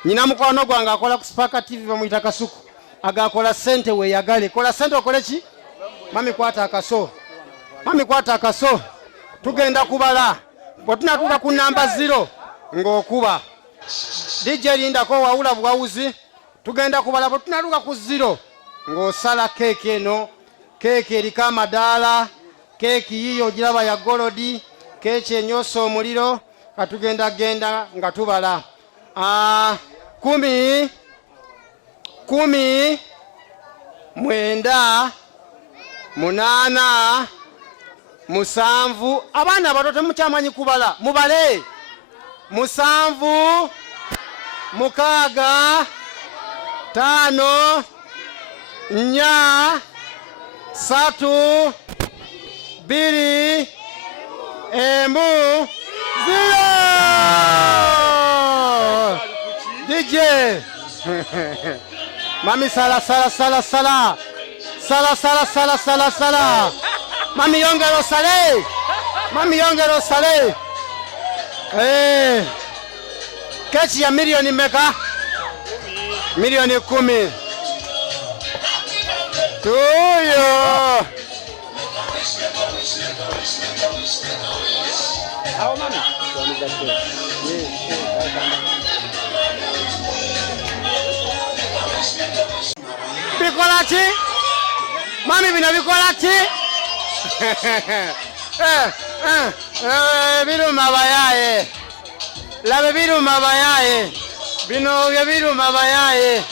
nyina mukwano gwange akola ku Spark TV bamuyita Kasuku agakola sente weeyagale. Kola sente okole ki? Mami kwata akaso. Mami kwata akaso. Tugenda kubala. Bwe tunatuuka ku namba 0 ng'okuba. DJ lindako wawula bwawuzi. Tugenda kubala bwe tunatuuka ku 0 ng'osala keeki eno. Keeki eriko amadaala. Keeki yiyo ogiraba ya golodi. Keeki enyoosa omuliro. Katugenda genda nga tubala. 10 9 8 7 abaana abato temukyamanyi kubala mubale 7 6 5 4 3 2 1 0 DJ Mami sala. Mami yongero sale. Kechi ya milioni meka? Milioni 10. Tuyo. How many? Bikolati? Mami bino bikolati? Biruma bayaye. Labe biruma bayaye. Bino biruma bayaye.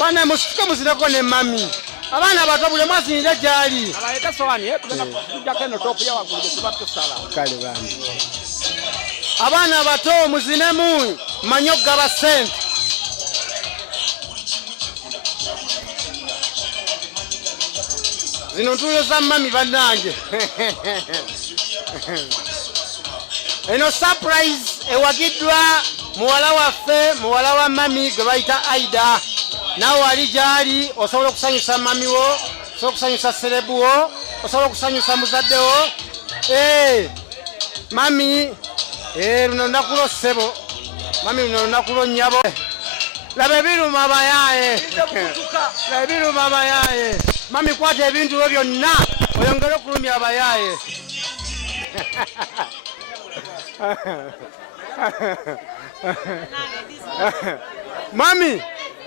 Bana musika musirako ne mami. Abana bato bule mwasinira jali. Abaleta sowani tugenda kujja keno top ya wagulije tubatko sala. Kale bana. Abana bato muzinemu manyoga ba sente. Zino ntuyo za mami banange. Eno surprise ewagidwa muwala waffe muwala wa mami gwe bayita Aidah. Nawe ali gyali osobola okusanyusa mami wo, osobola okusanyusa serebu wo, osobola okusanyusa muzadde wo. Mami luno lunaku lwo ssebo. Mami luno lunaku lwo nnyabo. Laba ebiruma bayaye. Laba ebiruma bayaye. Mami kwata ebintu byo byonna oyongere okulumya abayaye.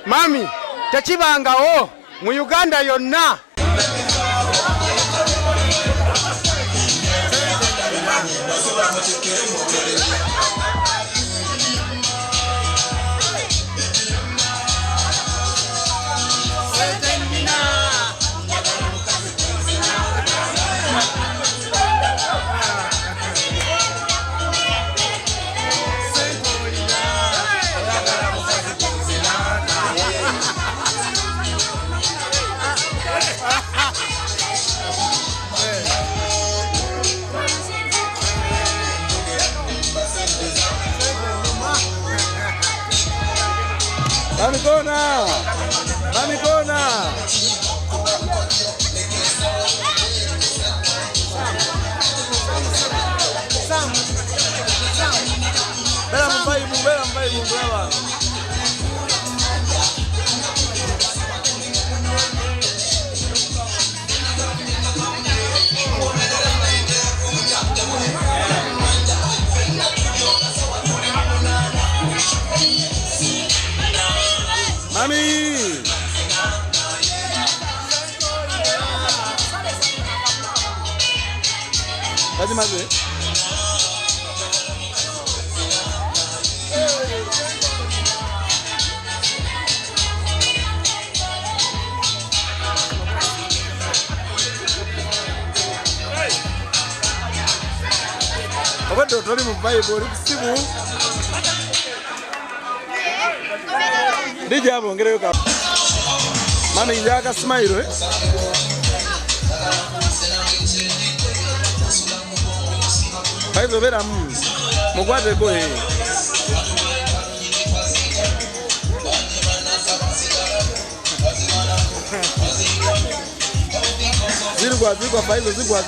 Mami, tekibangawo mu Uganda yonna. Mami kona! Bela mbaibu, brava. Mami! Kazi maze? Obato toli mu Bible oli kusimu. DJ abongereyo ka. Mami njaka smile Paizo vera mugwate ko Zigwa Paizo zigwa.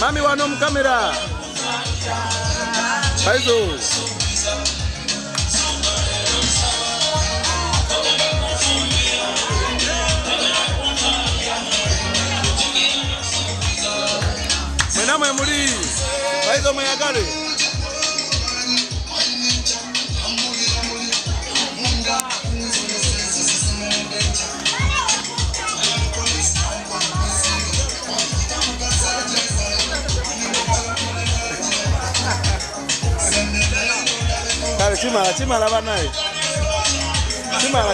Mami wano mu kamera. Faizo. Mwena mwe muri. Faizo mweyagale. Chimala banaye. Chimala